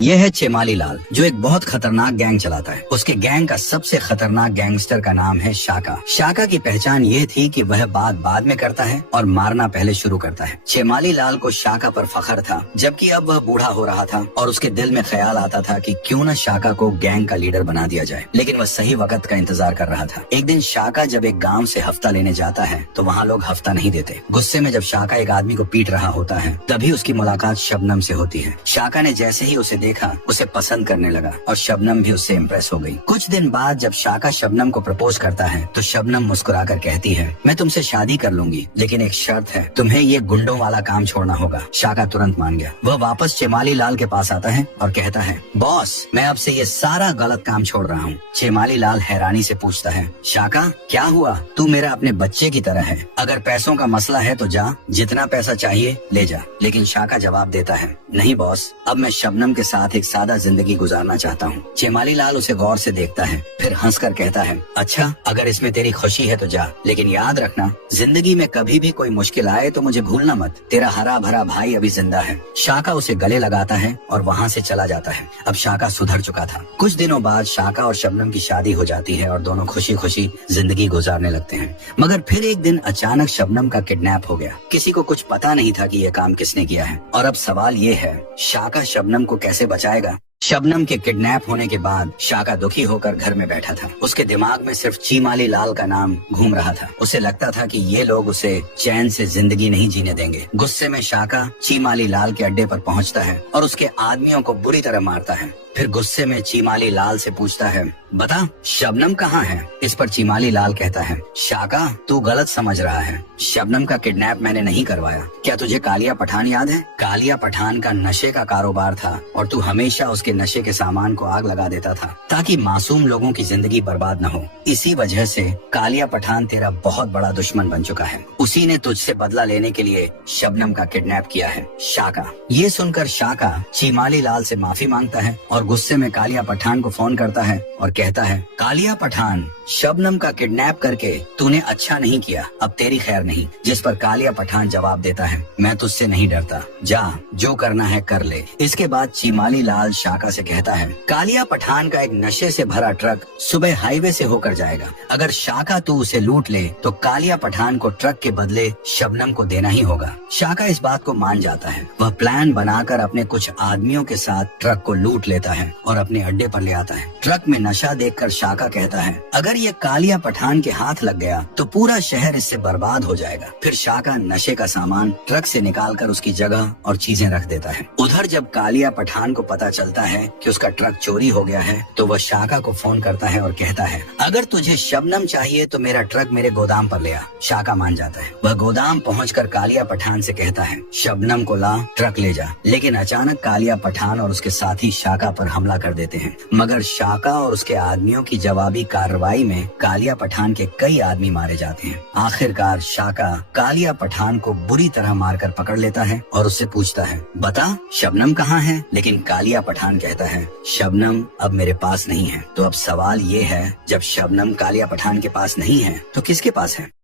यह है चेमाली लाल, जो एक बहुत खतरनाक गैंग चलाता है। उसके गैंग का सबसे खतरनाक गैंगस्टर का नाम है शाका। शाका की पहचान ये थी कि वह बात बाद में करता है और मारना पहले शुरू करता है। चेमाली लाल को शाका पर फख्र था, जबकि अब वह बूढ़ा हो रहा था और उसके दिल में ख्याल आता था कि क्यों न शाका को गैंग का लीडर बना दिया जाए। लेकिन वह सही वक्त का इंतजार कर रहा था। एक दिन शाका जब एक गाँव से हफ्ता लेने जाता है तो वहाँ लोग हफ्ता नहीं देते। गुस्से में जब शाका एक आदमी को पीट रहा होता है, तभी उसकी मुलाकात शबनम से होती है। शाका ने जैसे ही उसे देखा, उसे पसंद करने लगा और शबनम भी उससे इम्प्रेस हो गई। कुछ दिन बाद जब शाका शबनम को प्रपोज करता है तो शबनम मुस्कुराकर कहती है, मैं तुमसे शादी कर लूंगी, लेकिन एक शर्त है, तुम्हें ये गुंडों वाला काम छोड़ना होगा। शाका तुरंत मान गया। वह वापस चेमाली लाल के पास आता है और कहता है, बॉस, मैं अब से ये सारा गलत काम छोड़ रहा हूँ। चेमाली लाल हैरानी से पूछता है, शाका क्या हुआ? तू मेरा अपने बच्चे की तरह है, अगर पैसों का मसला है तो जा, जितना पैसा चाहिए ले जा। लेकिन शाका जवाब देता है, नहीं बॉस, अब मैं शबनम के साथ एक सादा जिंदगी गुजारना चाहता हूँ। चेमाली लाल उसे गौर से देखता है, फिर हंसकर कहता है, अच्छा, अगर इसमें तेरी खुशी है तो जा, लेकिन याद रखना, जिंदगी में कभी भी कोई मुश्किल आए तो मुझे भूलना मत। तेरा हरा भरा भाई अभी जिंदा है। शाका उसे गले लगाता है और वहाँ से चला जाता है। अब शाका सुधर चुका था। कुछ दिनों बाद शाका और शबनम की शादी हो जाती है और दोनों खुशी खुशी जिंदगी गुजारने लगते हैं। मगर फिर एक दिन अचानक शबनम का किडनैप हो गया। किसी को कुछ पता नहीं था कि यह काम किसने किया है। और अब सवाल ये है, शाका शबनम को कैसे बचाएगा? शबनम के किडनैप होने के बाद शाका दुखी होकर घर में बैठा था। उसके दिमाग में सिर्फ चीमाली लाल का नाम घूम रहा था। उसे लगता था कि ये लोग उसे चैन से जिंदगी नहीं जीने देंगे। गुस्से में शाका चीमाली लाल के अड्डे पर पहुंचता है और उसके आदमियों को बुरी तरह मारता है। फिर गुस्से में चीमाली लाल से पूछता है, बता, शबनम कहाँ है? इस पर चीमाली लाल कहता है, शाका, तू गलत समझ रहा है। शबनम का किडनैप मैंने नहीं करवाया। क्या तुझे कालिया पठान याद है? कालिया पठान का नशे का कारोबार था और तू हमेशा उसके नशे के सामान को आग लगा देता था ताकि मासूम लोगों की जिंदगी बर्बाद न हो। इसी वजह से कालिया पठान तेरा बहुत बड़ा दुश्मन बन चुका है। उसी ने तुझसे बदला लेने के लिए शबनम का किडनैप किया है। शाका। ये सुनकर शाका चीमाली लाल से माफी मांगता है और गुस्से में कालिया पठान को फोन करता है और कहता है, कालिया पठान, शबनम का किडनैप करके तूने अच्छा नहीं किया, अब तेरी खैर नहीं। जिस पर कालिया पठान जवाब देता है, मैं तुझसे नहीं डरता, जा, जो करना है कर ले। इसके बाद चीमाली लाल शाका से कहता है, कालिया पठान का एक नशे से भरा ट्रक सुबह हाईवे से होकर जाएगा। अगर शाका तू उसे लूट ले तो कालिया पठान को ट्रक के बदले शबनम को देना ही होगा। शाका इस बात को मान जाता है। वह प्लान बनाकर अपने कुछ आदमियों के साथ ट्रक को लूट लेता है और अपने अड्डे पर ले आता है। ट्रक में नशा देखकर शाका कहता है, अगर ये कालिया पठान के हाथ लग गया तो पूरा शहर इससे बर्बाद हो जाएगा। फिर शाका नशे का सामान ट्रक से निकालकर उसकी जगह और चीजें रख देता है। उधर जब कालिया पठान को पता चलता है कि उसका ट्रक चोरी हो गया है तो वह शाका को फोन करता है और कहता है, अगर तुझे शबनम चाहिए तो मेरा ट्रक मेरे गोदाम पर ले आ। शाका मान जाता है। वह गोदाम पहुंचकर कालिया पठान से कहता है, शबनम को ला, ट्रक ले जा। लेकिन अचानक कालिया पठान और उसके साथी शाका पर हमला कर देते हैं। मगर शाका और उसके आदमियों की जवाबी कार्रवाई में कालिया पठान के कई आदमी मारे जाते हैं। आखिरकार शाका कालिया पठान को बुरी तरह मारकर पकड़ लेता है और उससे पूछता है, बता, शबनम कहाँ है? लेकिन कालिया पठान कहता है, शबनम अब मेरे पास नहीं है। तो अब सवाल ये है, जब शबनम कालिया पठान के पास नहीं है तो किसके पास है?